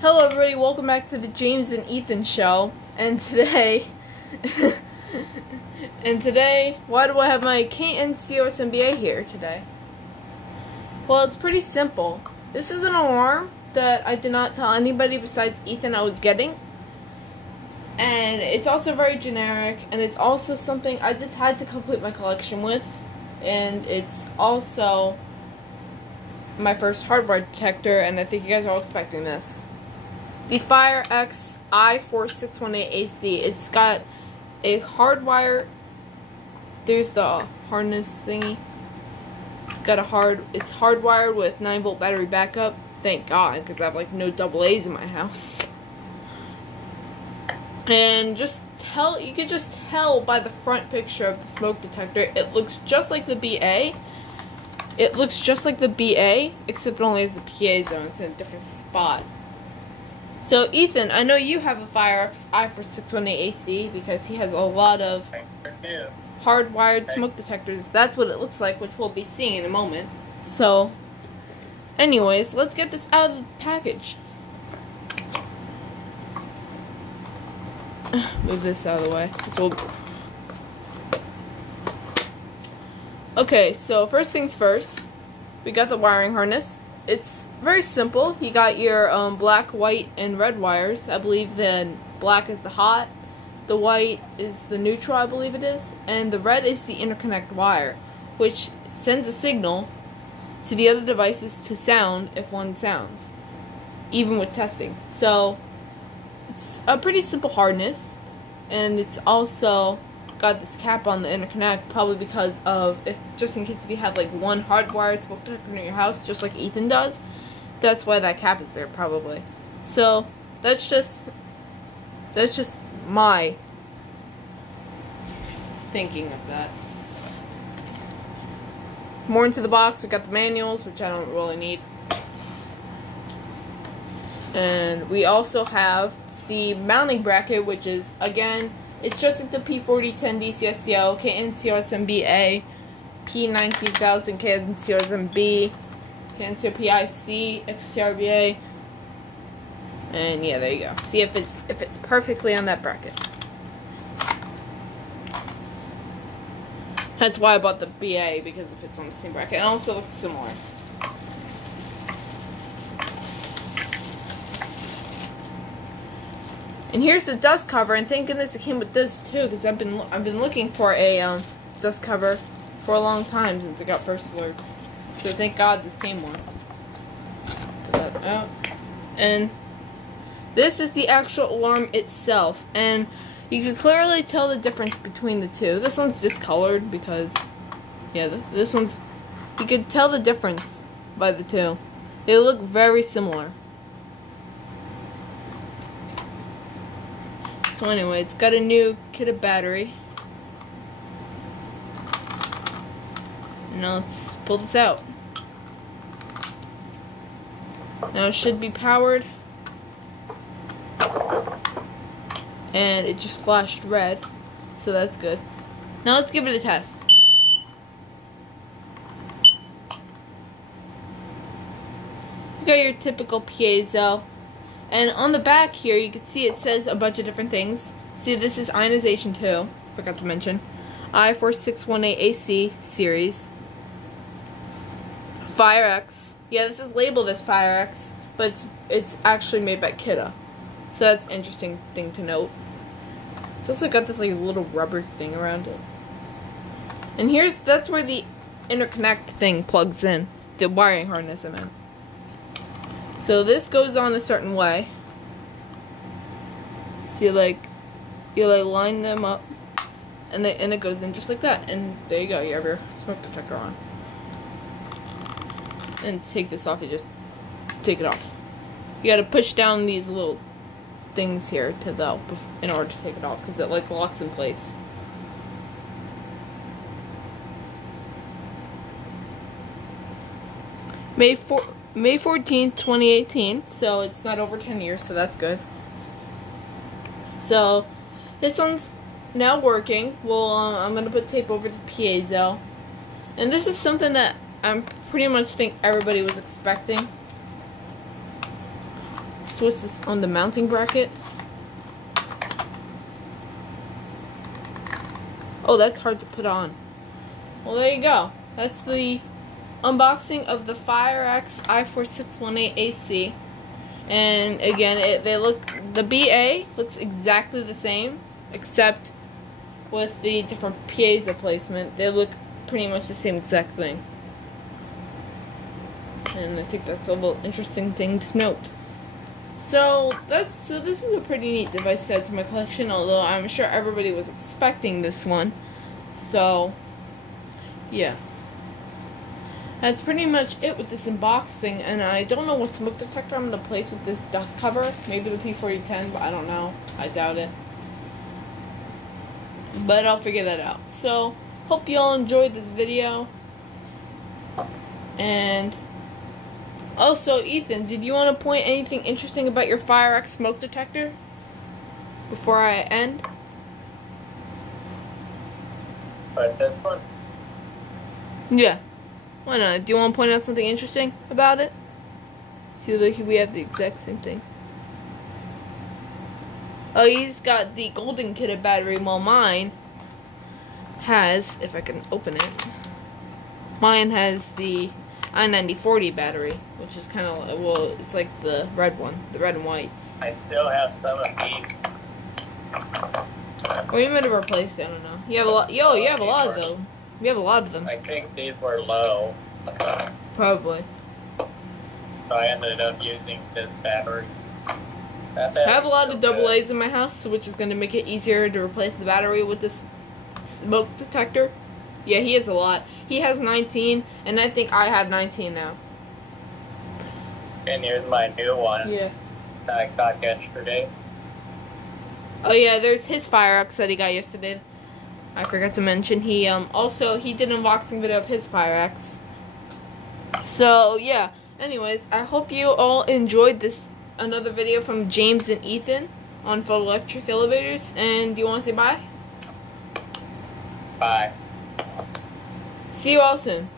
Hello everybody, welcome back to the James and Ethan show. And today, why do I have my KNCOSMBA here today? Well, it's pretty simple. This is an alarm that I did not tell anybody besides Ethan I was getting. And it's also very generic, and it's also something I just had to complete my collection with. And it's also my first hardwire detector, and I think you guys are all expecting this. The FireX i4618AC. It's got a hardwire. There's the harness thingy. It's hardwired with 9-volt battery backup. Thank God, because I have like no AA's in my house. And you can just tell by the front picture of the smoke detector, it looks just like the BA. It looks just like the BA, except it only has the PA zone. It's in a different spot. So, Ethan, I know you have a FireX i4618AC because he has a lot of hardwired smoke detectors. That's what it looks like, which we'll be seeing in a moment. So, anyways, let's get this out of the package. Move this out of the way. Okay, so first things first, we got the wiring harness. It's very simple. You got your black, white, and red wires. I believe the black is the hot, the white is the neutral, I believe it is, and the red is the interconnect wire, which sends a signal to the other devices to sound if one sounds, even with testing. So it's a pretty simple harness, and it's also got this cap on the interconnect, probably because of just in case if you have like one hardwired smoke detector in your house, just like Ethan does. That's why that cap is there, probably. So that's just my thinking of that. More into the box, we got the manuals, which I don't really need, and we also have the mounting bracket, which is again, it's just like the P4010 DCSCO, KNCOSMBA, P19000, KNCOSMB, KNCOPIC, XTRBA, and yeah, there you go. See if it's perfectly on that bracket. That's why I bought the BA, because if it's on the same bracket, it also looks similar. And here's the dust cover, and thank goodness it came with this too, because I've been looking for a dust cover for a long time since I got first alerts. So thank God this came one. Get that out. And this is the actual alarm itself, and you can clearly tell the difference between the two. This one's discolored because, yeah, this one's, you could tell the difference by the two. They look very similar. So anyway, it's got a new kit of battery. Now let's pull this out. Now it should be powered. And it just flashed red, so that's good. Now let's give it a test. You got your typical piezo. And on the back here, you can see it says a bunch of different things. See, this is ionization 2, forgot to mention. i4618AC series. FireX. Yeah, this is labeled as FireX, but it's actually made by Kidda. So that's an interesting thing to note. It's also got this like little rubber thing around it. And that's where the interconnect thing plugs in. The wiring harness, I meant. So this goes on a certain way. See, you line them up, and it goes in just like that. And there you go. You have your smoke detector on. And take this off. You just take it off. You got to push down these little things here in order to take it off, because it like locks in place. May 14th, 2018, so it's not over 10 years, so that's good. So, this one's now working. Well, I'm going to put tape over the piezo. And this is something that I pretty much think everybody was expecting. Let's twist this on the mounting bracket. Oh, that's hard to put on. Well, there you go. That's the unboxing of the FireX i4618AC. And again, the BA looks exactly the same, except with the different piezo placement. They look pretty much the same exact thing. And I think that's a little interesting thing to note. So this is a pretty neat device to add to my collection, although I'm sure everybody was expecting this one. So yeah. That's pretty much it with this unboxing, and I don't know what smoke detector I'm going to place with this dust cover. Maybe the P4010, but I don't know. I doubt it. But I'll figure that out. So, hope you all enjoyed this video. And also, Ethan, did you want to point anything interesting about your FireX smoke detector before I end? But this one? Yeah. Why not? Do you want to point out something interesting about it? See, look, we have the exact same thing. Oh, he's got the golden kitted battery, while mine has, if I can open it, mine has the i9040 battery, which is kind of, well, it's like the red one, the red and white. I still have some of these. Or you might have replaced it, I don't know. You have a lot, you have a lot of them. You have a lot of them. I think these were low. Probably. So I ended up using this battery. I have a lot of AA's in my house, which is going to make it easier to replace the battery with this smoke detector. Yeah, he has a lot. He has 19, and I think I have 19 now. And here's my new one. Yeah. That I got yesterday. Oh yeah, there's his FireX that he got yesterday. I forgot to mention, he did an unboxing video of his FireX. So yeah, anyways, I hope you all enjoyed this another video from James and Ethan on photoelectric elevators. And do you want to say bye? Bye. See you all soon.